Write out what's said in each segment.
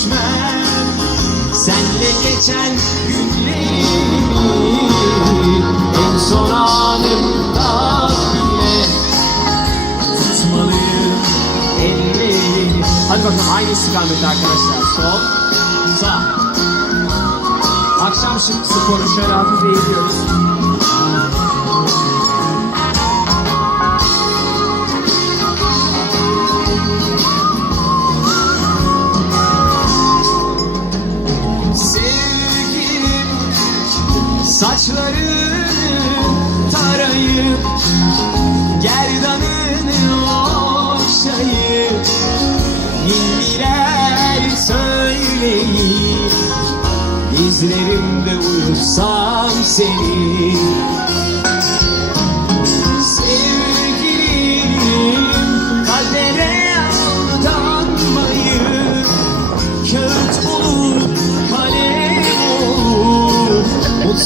değişmem Senle geçen günlerimi En son anımda bile. Tutmalıyım ellerini Hadi bakalım aynı istikamette arkadaşlar. Sol, sağ Akşam sporu şöyle hafif eğiliyoruz saçlarını tarayıp Gerdanını okşayıp Ninniler söyleyip Dizlerimde uyursam seni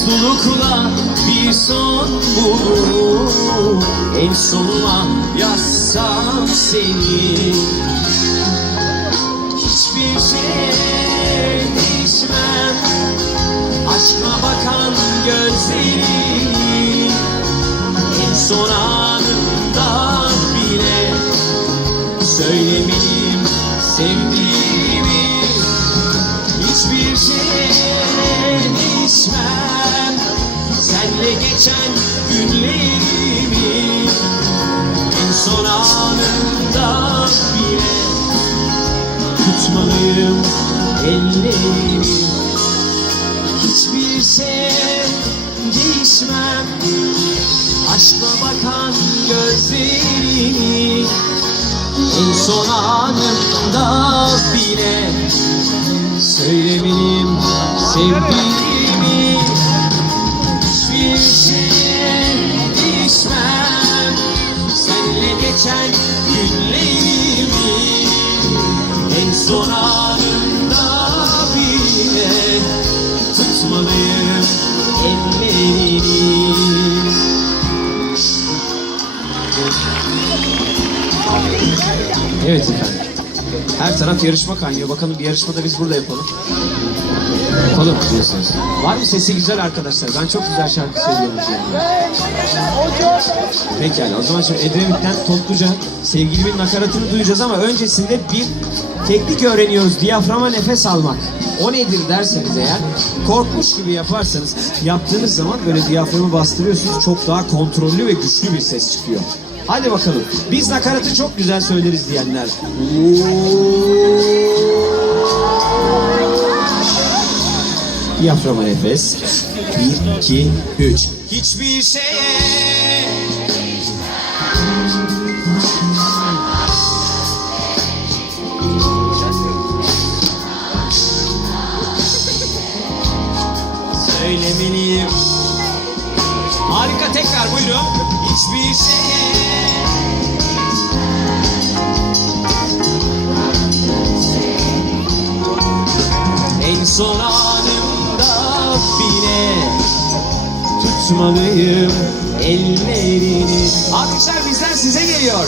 Mutlulukla bir son bulup En sonuna yazsam seni. Hiçbir şey geçen günlerimi En son anında bile Tutmalıyım ellerimi. Hiçbir şey değişmem. Aşkla bakan gözlerini En son anında bile Söylemeliyim sevdiğimi Değişmem Senle geçen günlerimi En son anında bile Tutmalıyım ellerini Evet efendim. Her taraf yarışma kaynıyor. Bakalım bir yarışmada biz burada yapalım. Yapalım diyorsunuz. Var mı sesi güzel arkadaşlar? Ben çok güzel şarkı söylüyorum yani. Pekala o zaman şimdi Edremit'ten topluca sevgilimin nakaratını duyacağız ama öncesinde bir teknik öğreniyoruz. Diyaframa nefes almak. O nedir derseniz eğer korkmuş gibi yaparsanız yaptığınız zaman böyle diyaframı bastırıyorsunuz çok daha kontrollü ve güçlü bir ses çıkıyor. Hadi bakalım. Biz nakaratı çok güzel söyleriz diyenler. Diyaframa nefes. Bir, iki, üç. Hiçbir şeye söylemeliyim. Harika tekrar buyurun. Hiçbir şeye son anımda bile tutmalıyım ellerini. Alkışlar bizden size geliyor.